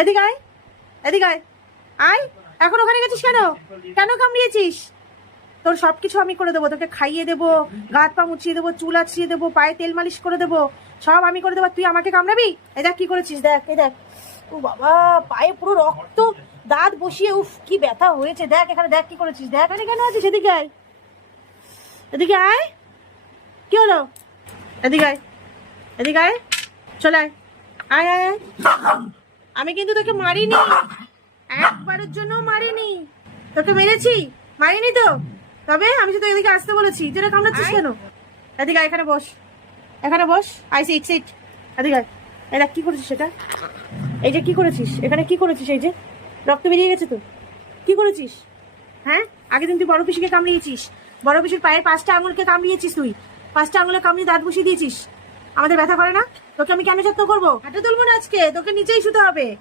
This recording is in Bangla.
এদিকে আয় এদিকে আয়। আয়, এখন ওখানে গেছিস কেন? কেন কামড়িয়েছিস? তোর সব কিছু আমি করে দেবো, তোকে খাইয়ে দেবো, গা হাত পা মুছিয়ে দেবো, চুল আছিয়ে দেবো, পায়ে তেল মালিশ করে দেবো, সব আমি করে দেবো। তুই আমাকে কামড়াবি? এই দেখ কি করেছিস, দেখ এই দেখ। ও বাবা, পায়ে পুরো রক্ত, দাঁত বসিয়ে, উফ, কি ব্যথা হয়েছে। দেখ, এখানে দেখ কি করেছিস, দেখ, এখানে কেন আছিস? এদিকে আয়। এদিকে আয়। কি হলো? এদিকে আয়। এদিকে আয়। চলে আয়। আয় আয় আয়। আমি কিন্তু তোকে মারিনি। একবারের জন্য মারিনি। তোকে মেরেছি? মারিনি তো? তবে আমি তো এদিকে আসতে বলেছি যেটা কামড়াচ্ছিস কেন? এদিকে এখানে বস। এখানে বস। আই সিট সিট এদিকে দেখ কি করেছিস সেটা? এই যে কি করেছিস? এখানে কি করেছিস এই যে? রক্ত বেরিয়ে গেছে তো? কি করেছিস? হ্যাঁ? আগের দিন তুই বড় পিসিকে কামড়িয়েছিস। বড় পিসির পায়ের পাঁচটা আঙুলকে কামড়িয়েছিস তুই। পাঁচটা আঙুলে কামড়িয়ে দাঁত বসিয়ে দিয়েছিস। আমাদের ব্যথা করে না? তোকে আমি কেন যত্ন করব? হাঁটে তুলবো না আজকে, তোকে নিচেই শুতে হবে।